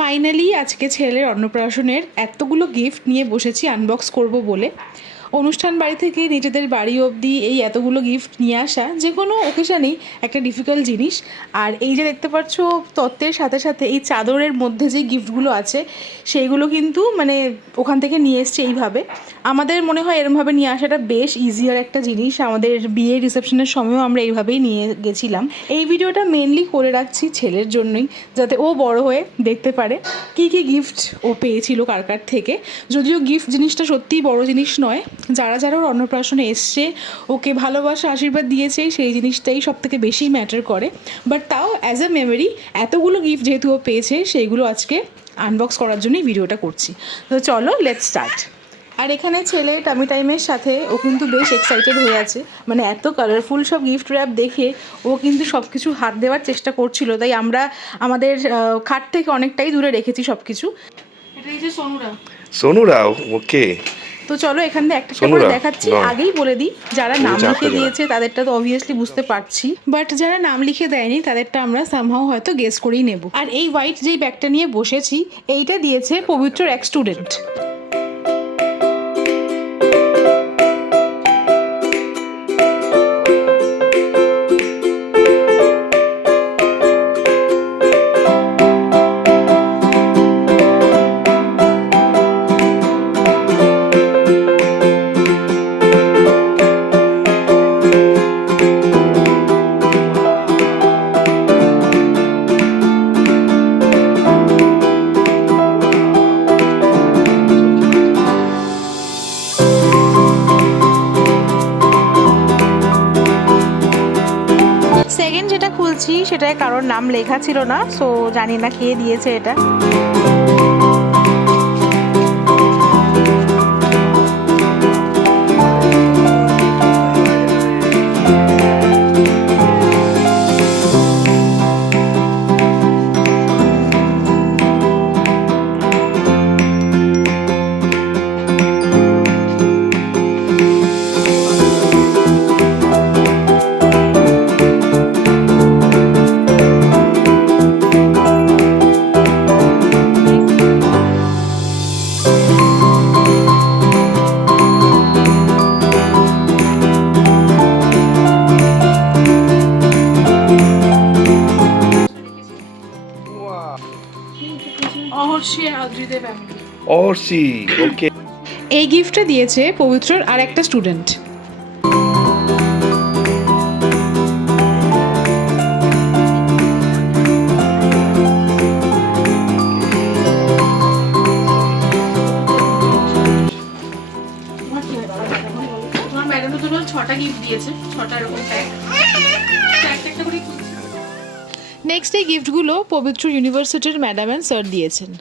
Finally আজকে ছেলের অন্নপ্রাশনের এতগুলো গিফট নিয়ে বসেছি আনবক্স করব বলে। অনুষ্ঠান বাড়ি থেকে নিজেদের বাড়ি অবধি এই এতগুলো গিফট নিয়ে আসা যে কোনো ওকেশনেই একটা ডিফিকাল্ট জিনিস। আর এই যে দেখতে পাচ্ছ তত্ত্বের সাথে সাথে এই চাদরের মধ্যে যে গিফটগুলো আছে সেইগুলো কিন্তু মানে ওখান থেকে নিয়ে এসছে এইভাবে। আমাদের মনে হয় এরমভাবে নিয়ে আসাটা বেশ ইজিয়ার একটা জিনিস। আমাদের বিয়ের রিসেপশনের সময়ও আমরা এইভাবেই নিয়ে গেছিলাম। এই ভিডিওটা মেনলি করে রাখছি ছেলের জন্যই, যাতে ও বড় হয়ে দেখতে পারে কী কী গিফট ও পেয়েছিল কার কার থেকে। যদিও গিফট জিনিসটা সত্যিই বড় জিনিস নয়, যারা যারা ওর অন্নপ্রাশনে এসছে ওকে ভালোবাসা আশীর্বাদ দিয়েছে সেই জিনিসটাই সব থেকে বেশি ম্যাটার করে। বাট তাও অ্যাজ আ মেমোরি এতগুলো গিফট যেহেতু ও পেয়েছে সেইগুলো আজকে আনবক্স করার জন্যই ভিডিওটা করছি। তো চলো লেটস স্টার্ট। আর এখানে ছেলে টামি টাইমের সাথে ও কিন্তু বেশ এক্সাইটেড হয়ে আছে, মানে এত কালারফুল সব গিফট র্যাপ দেখে ও কিন্তু সব কিছু হাত দেওয়ার চেষ্টা করছিল। তাই আমরা আমাদের খাট থেকে অনেকটাই দূরে রেখেছি সব কিছু। এটা এই যে সোনুরা ওকে। তো চলো এখান থেকে একটা করে দেখাচ্ছি। আগেই বলে দিই, যারা নাম লিখে দিয়েছে তাদেরটা তো অবভিয়াসলি বুঝতে পারছি, বাট যারা নাম লিখে দেয়নি তাদেরটা আমরা সামহাও হয়তো গেস করেই নেব। আর এই হোয়াইট যেই ব্যাগটা নিয়ে বসেছি এইটা দিয়েছে পবিত্রর এক স্টুডেন্ট। সেকেন্ড যেটা খুলছি সেটায় কারোর নাম লেখা ছিল না, সো জানি না কে দিয়েছে এটা। এই গিফটটা দিয়েছে পবিত্রর আর একটা স্টুডেন্ট। তোমার ম্যাডাম তো 6টা গিফট দিয়েছে, 6টা এরকম প্যাক, একটা করে। নেক্সট এই গিফটগুলো পবিত্র ইউনিভার্সিটির ম্যাডাম অ্যান্ড স্যার দিয়েছেন।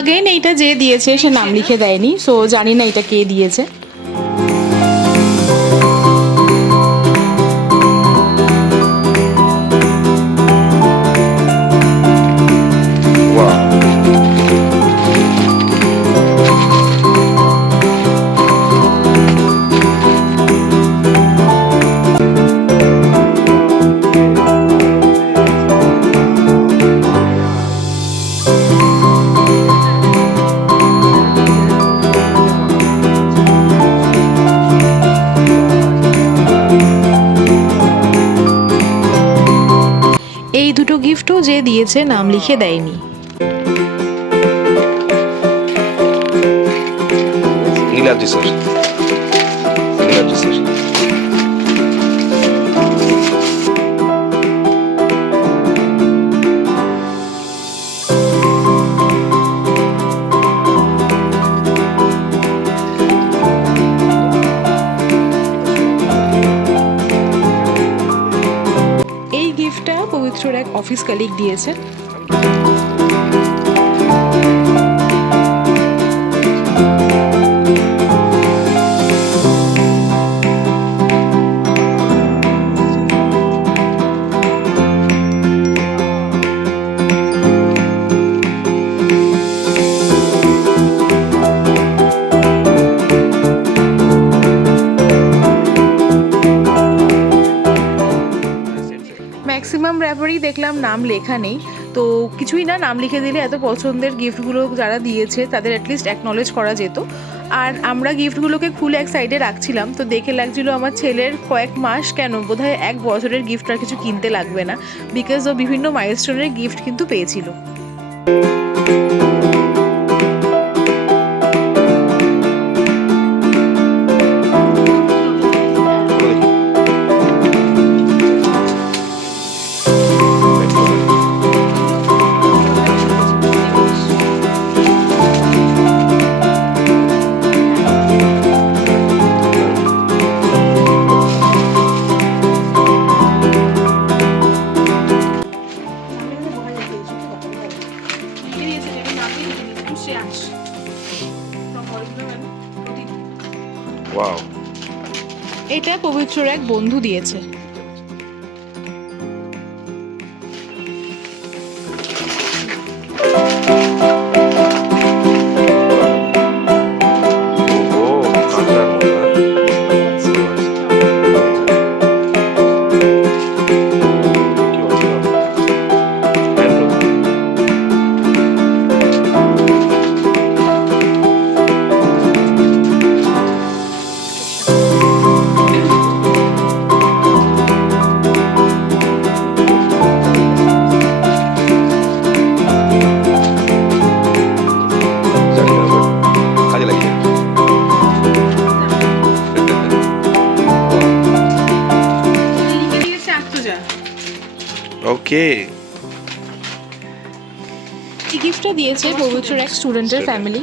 अगेन এইটা যে দিয়েছে সে নাম লিখে দেয়নি, সো জানি না এটা কে দিয়েছে। এই দুটো গিফটও যে দিয়েছে নাম লিখে দেয়নি। Niladri sir, Niladri sir. এই গিফটটা পবিত্রর এক অফিস কলিগ দিয়েছে। ম্যাক্সিমাম র্যাপারই দেখলাম নাম লেখা নেই, তো কিছুই না, নাম লিখে দিলে এত পছন্দের গিফটগুলো যারা দিয়েছে তাদের অ্যাটলিস্ট অ্যাকনলেজ করা যেত। আর আমরা গিফটগুলোকে খুলে এক সাইডে রাখছিলাম, তো দেখে লাগছিল আমার ছেলের কয়েক মাস কেন বোধহয় 1 বছরের গিফট আর কিছু কিনতে লাগবে না, বিকজ ও বিভিন্ন মাইলস্টোনের গিফট কিন্তু পেয়েছিল। ওয়াও, এটা পবিত্রর এক বন্ধু দিয়েছে। ও কাঁচরার মতো, কি অসাধারণ। জানি না, but কাজে লাগে। ওকে, এই গিফটটা দিয়েছে পবিত্রর এক স্টুডেন্টের ফ্যামিলি।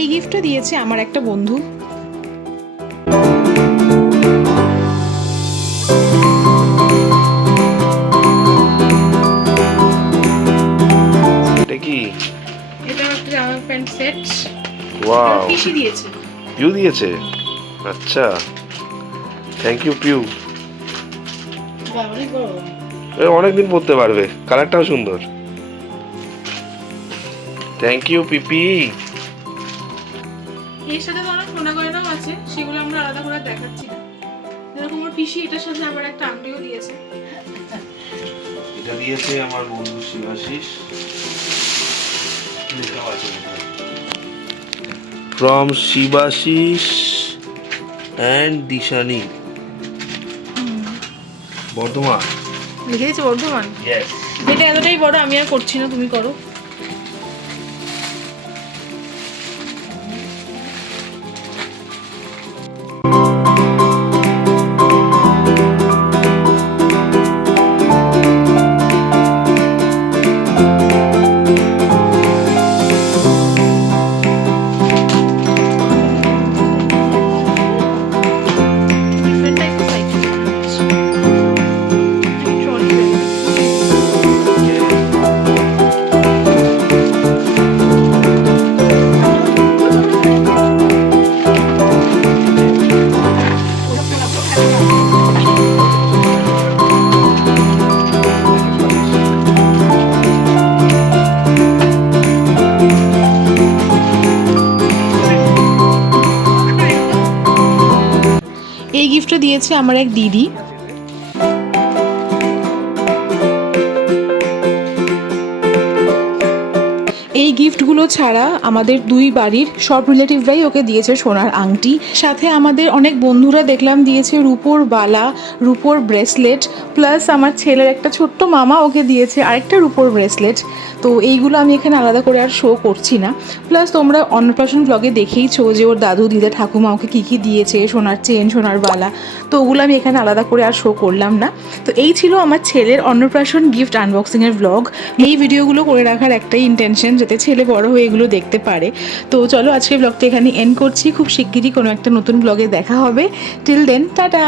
এই গিফটটা দিয়েছে আমার একটা বন্ধু। এটা কি? এটা একটা জামা প্যান্ট সেট। ওয়াও, পিসি দিয়েছে। পিউ দিয়েছে। আচ্ছা, থ্যাংক ইউ পিউ। অনেকদিন পরতে পারবে, কালারটাও সুন্দর। থ্যাংক ইউ পিপি। এর সাথে তো অনেক সোনা গয়নাও আছে, সেগুলো আমরা আলাদা করে দেখাচ্ছি না। যেরকম আমার পিসি এটার সাথে আমার একটা আংটিও দিয়েছে। এটা দিয়েছে আমার বন্ধু শিবাশিস, লেখাও আছে ফ্রম শিবাশিস অ্যান্ড দিশানি, বর্ধমান। লিখে দিয়েছে বর্ধমান। ইয়েস। এটা এতটাই বড়, আমি আর করছি না, তুমি করো। গিফটটা দিয়েছে আমার এক দিদি। এই গিফটগুলো ছাড়া আমাদের দুই বাড়ির সব রিলেটিভরাই ওকে দিয়েছে সোনার আংটি, সাথে আমাদের অনেক বন্ধুরা দেখলাম দিয়েছে রূপোর বালা, রূপোর ব্রেসলেট, প্লাস আমার ছেলের একটা ছোট্ট মামা ওকে দিয়েছে আরেকটা রূপোর ব্রেসলেট। তো এইগুলো আমি এখানে আলাদা করে আর শো করছি না। প্লাস তোমরা অন্নপ্রাশন ব্লগে দেখেইছো যে ওর দাদু দিদা ঠাকুমা ওকে কী কী দিয়েছে, সোনার চেন, সোনার বালা। তো ওগুলো আমি এখানে আলাদা করে আর শো করলাম না। তো এই ছিল আমার ছেলের অন্নপ্রাশন গিফট আনবক্সিংয়ের ব্লগ। এই ভিডিওগুলো করে রাখার একটাই ইন্টেনশন, যাতে ছেলে বড় হয়ে এগুলো দেখতে পারে। তো চলো আজকে ব্লগটা এখানে এন্ড করছি। খুব শিগগিরই কোনো একটা নতুন ব্লগে দেখা হবে। Till then tata.